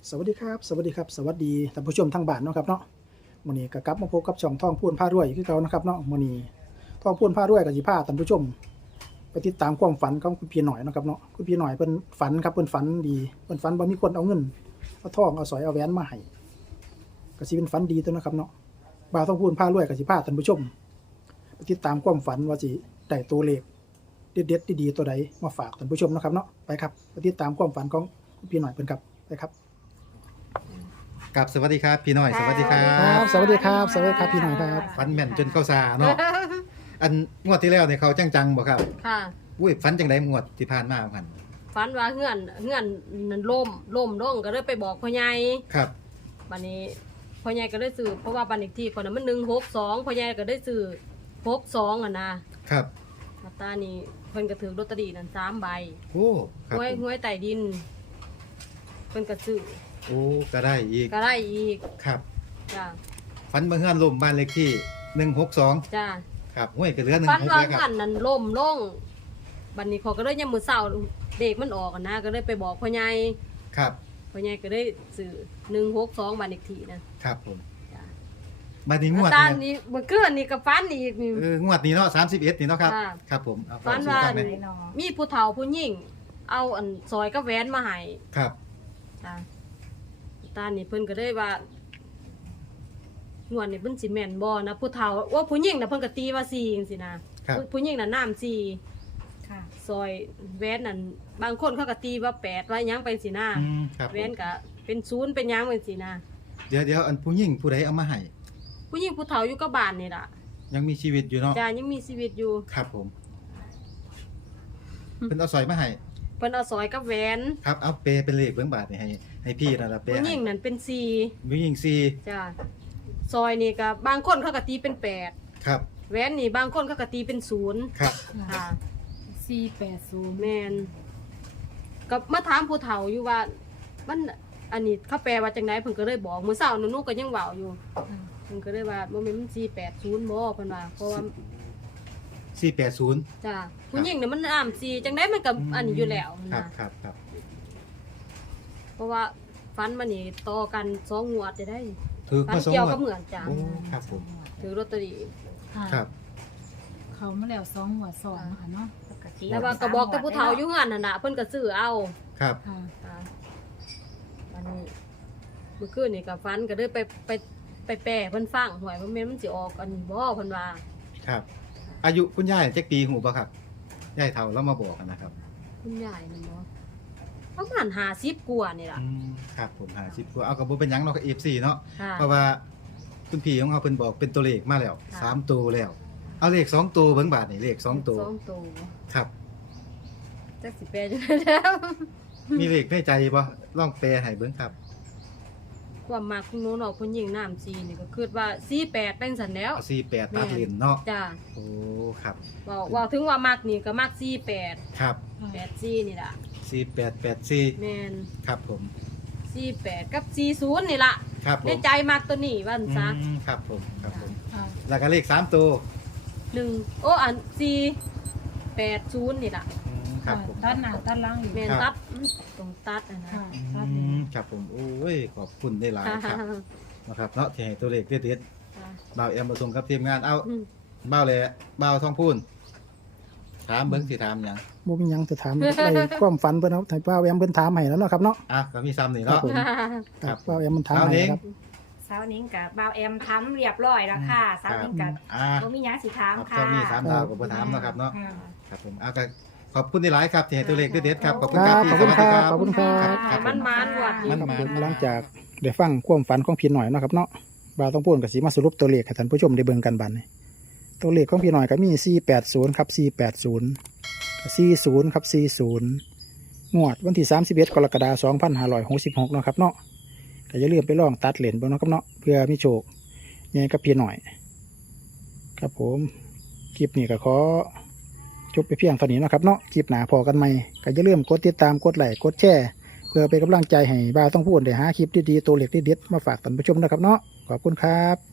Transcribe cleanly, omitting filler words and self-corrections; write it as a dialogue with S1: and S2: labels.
S1: สวัสดีครับสวัสดีครับสวัสดีท่านผู้ชมทางบ้านเนาะครับเนาะมื้อนี้ก็กลับมาพบกับช่องท่องพูนพารวยคือเก่านะครับเนาะมื้อนี้ท่องพูนพารวยก็สิพาท่านผู้ชมไปติดตามความฝันของคุณพี่หน่อยเนาะครับเนาะคุณพี่หน่อยเพิ่นฝันครับเพิ่นฝันดีเพิ่นฝันว่ามีคนเอาเงินเอาทองเอาสร้อยเอาแหวนมาให้ก็สิเป็นฝันดีตัวเนาะครับเนาะบ่าวท่องพูนพารวยก็สิพาท่านผู้ชมไปติดตามความฝันว่าสิได้ตัวเลขเด็ดๆดีๆตัวใดมาฝากท่านผู้ชมเนาะครับเนาะไปครับไปติดตามความฝันของคุณพี่หน่อยเพิ่นครับไปครับ
S2: กับสวัสดีครับพี่น้อยสวัสดีครั
S1: ครับ บสวัสดีครับสวัสดีครับพี่หน่อยครับ
S2: ฟันแม่นจนเข้าซาเนาะอันงวดที่แล้วเนี่ยเขาจังๆบ่ครับ
S3: ค่ะ
S2: อุ้ยฟันจังได๋งวดที่ผ่านมาพัน
S3: ฝันว่าเฮือนนั่นล่มลงก็เลยไปบอกพ่อใหญ่
S2: ครับ
S3: บัดนี้พ่อใหญ่ก็ได้ซื้อเพราะว่าบัตรเลขที่คนนั้นมัน162พ่อใหญ่ก็ได้ซื้อ62อ่ะนะครับ มาตานี่เพิ่นก็ถือลอตเตอรี่นั่น3ใบ
S2: โอ้ครับ
S3: หวยใต้ดินเพิ่นก็ซื้อ
S2: โอ้ก็ได้อีก
S3: ก็ได้อีก
S2: ครับ
S3: จ้า
S2: ฟันมาเฮือนลมบ้านเลขที่162
S3: จ้า
S2: ครับห้วยก็เหลือ
S3: ฝัน
S2: 16
S3: ว่า
S2: แล้วค
S3: เฮื
S2: รั
S3: อบ นนั่นล่มลงบัดนี้เขาก็เลยยามมื้อเช้าเด็กมันออกอ่ะนะก็เลยไปบอกพ่อใหญ่
S2: ครับ
S3: พ่อใหญ่ก็ได้ซื้อ162บัตรเลขที่นะครับ
S2: ผม
S3: จ้า
S2: บัดนี้งวด
S3: ตา
S2: เนี่ย
S3: นี่เมื่อคืนนี่ก็ฝันอีกนี่
S2: งวดนี้เนาะ31นี่เนาะครับ
S3: ค่ะ
S2: ครับผมเอา
S3: ฝัน
S2: สู่
S3: ว่า
S2: ฟังหน่อย
S3: มีผู้เฒ่าผู้หญิงเอาอันซอยกับแหวนมาให้
S2: ครับ
S3: จ้าตานี่เพิ่นก็ได้ว่างวดนี่เพิ่นสิแม่นบ่นะผู้เฒ่าว่าผู้หญิงน่ะเพิ่นก็ตีว่า4จังซี่นะครับ ผู้หญิงน่ะน้ำ4
S4: ค่ะ
S3: ซอยแหวนนั่นบางคนเขาก็ตีว่า8ว่าหยังไปจังซี่นะ
S2: ครับ
S3: แหวนก็เป็น0เป็นหยังไปจังซี่นะ
S2: เดี๋ยวอันผู้หญิงผู้ใดเอามาให้
S3: ผู้หญิงผู้เฒ่าอยู่กับบ้านนี่ล่ะ
S2: ยังมีชีวิตอยู่เนาะ
S3: จ้ายังมีชีวิตอยู่
S2: ครับผมเพิ่นเอาสร้อยมาให้
S3: เพิ่นเอาซอยกับแหวน
S2: ครับเอาเปเป็นเลขเบิ่งบาทนี่ให้พี่นั่นล่ะเป
S3: ผู้หญิงนั่นเป็น4
S2: ผู้หญิง
S3: จ้าซอยนี่ก็บางคนเขาก็ตีเป็น8
S2: ครับ
S3: แหวนนี่บางคนเขาก็ตีเป็น0
S2: ครับ
S3: ค่ะ
S4: 480
S3: แมนก็มาถามผู้เฒ่าอยู่ว่ามันอันนี้เขาแปลว่าจังไดเพิ่นก็เลยบอกมื้อเช้าหนูก็ยังเว้าอยู่เพิ่นก็เลยว่าบ่แม่นมัน480บ่เพิ่นว่าเพราะว่า
S2: 480
S3: จ้าผู้หญิงเนี่ยมันอ้าม4จังไดมันก็อันนี้อยู่แล้ว
S2: ครั
S3: นะ
S2: บครับครับ
S3: เพราะว่าฟันมานี่ต่อกัน2งวดได้
S2: ถือ
S3: ฟัน
S2: มาสอง
S3: เกี่ยว
S2: งว
S3: กั
S2: ด
S3: บเหมือนจ้า
S2: โอ้ครับผม
S3: ถือลอตเตอรี่
S4: ค่ะ
S2: ครับ
S4: เขามาแล้ว2หัว2ค่ะเนาะปกติ
S3: แล้วว่าก็บอกแต่ผู้เฒ่าอยู่เฮือนนั่นน่ะเพิ่นก็ซื้อเอา
S2: ครับ
S4: ค่ะ
S3: ค่ะวันนี้เมื่อคืนนี่ก็ฟันก็เลยไปแปรเพิ่นฟังหวยว่าแม่นมันสิออกอันนี้บ่เพิ่นว่า
S2: ครับ อายุคุณยายจักปีหูบ่ครับยายเฒ่าแล้วมาบอกกันนะครับ
S3: คุณยายนั่นบ่ประมาณ50กว่านี่ล่ะ
S2: ครับผม50กว่าเอาก็บ่เป็นหยังเนาะกับ FC เนาะ
S3: ค่ะ
S2: เพราะว่าคุณพี่ของเขาเพิ่นบอกเป็นตัวเลขมาแล้ว
S3: ค่ะ
S2: 3ตัวแล้ว เอาเลข2ตัวเบิ่งบาทนี่เลข2ตัว
S3: สองตัว
S2: ครับ
S3: จักสิแปลจังได๋แล้ว
S2: มีเลขในใจบ่ลองแปลให้เบิ่งครับ
S3: ความมักของหนูเนาะผู้หญิงน้ำซีนี่ก็คิดว่า48เป็นสันแล้ว
S2: เอา48ตัดเลนเนาะ
S3: จ้า
S2: โอ้ครับ
S3: เว้าถึงว่ามักนี่ก็มัก48
S2: ครับ
S3: 84นี่ล่ะ
S2: 4884
S3: แม่น
S2: ครับผม
S3: 48กับ40นี่ล่ะ
S2: ครับผ
S3: ใน
S2: ม
S3: ใจมักตัวนี้ว่าซั่นซะ
S2: ครับผมครับผม
S4: ค่ะ
S2: แล้วก็เลข3ตัว
S3: 1โอ้อัน480นี่ล่ะ
S2: ครับผม
S4: ตัดหน้าตัดหลังอีก
S3: แม่น
S2: ครั
S3: ตั
S2: บ
S3: ดตรงตัดอะนะ
S4: ค่ะ
S2: อื
S4: ตัดเลย
S2: มครับผมโอ้ยขอบคุณได้หลายครับนะครับเนาะที่ให้ตัวเลขเด็ดๆบ่าวแอมผสมกับทีมงานเอาบ่าวเลยบ่าวทองพูนถามเบิ่งสิถามหยัง
S1: บ่มีหยังจะถามได้ความฝันเพิ่นเอาให้ป้าแอมเพิ่นถามให้แล้วเนาะครับเนาะ
S2: อ่ะก็มีซ้ำนี่
S1: ครับ
S2: เนาะ
S1: ผม
S2: ครับ
S1: ป้าแอมมันถาม
S2: เอา
S1: ให้
S2: เอง
S1: ครับ
S5: สาวนิ้งกับบ่าวแอมทำเรียบร้อยแล้วค่ะสาวนิ้งกับ
S2: อ่า
S5: บ่มีหยังสิถาม
S2: ครับ
S5: ค่ะ
S2: ก็มี3ดาวกับบ่ถามเนาะครับเนาะ
S4: ค่ะ
S2: ครับผมเอาก็ขอบคุณได้หลายครับที่ให้ตัวเลขเด็ดๆครับขอบคุณ
S1: ค
S2: ค
S1: รั
S2: รั
S1: บบ ขอบคุณครับ
S2: ส
S1: ข
S2: วั
S1: อบ
S2: ส
S1: คุ
S2: ดี
S1: ณครับ
S2: ครับ
S3: มันๆว่ะ
S2: มัน
S1: ครับ
S2: มา
S1: ผมหลังจากได้ฟังความฝันของพี่หน่อยเนาะครับเนาะบ่าวต้องพูดกับสีมาสรุปตัวเลขให้ท่านผู้ชมได้เบิ่งกันบัดนี้ตัวเลขของพี่หน่อยก็มี480ครับ480 40ครับ40งวดวันที่31กรกฎาคม2566เนาะครับเนาะก็อย่าลืมไปลองตัดเหรียญเบิ่งเนาะครับเนาะเพื่อมีโชคใหญ่กับพี่หน่อยครับผมคลิปนี้ก็ขอจบไปเพียงเท่านี้เนาะครับเนาะคลิปหน้าพอกันใหม่ก็อย่าลืมกดติดตามกดไลค์กดแชร์เพื่อเป็นกำลังใจให้บ่าวต้องพูดได้หาคลิปดีๆตัวเล็กเด็ดๆมาฝากท่านผู้ชมนะครับเนาะขอบคุณครับ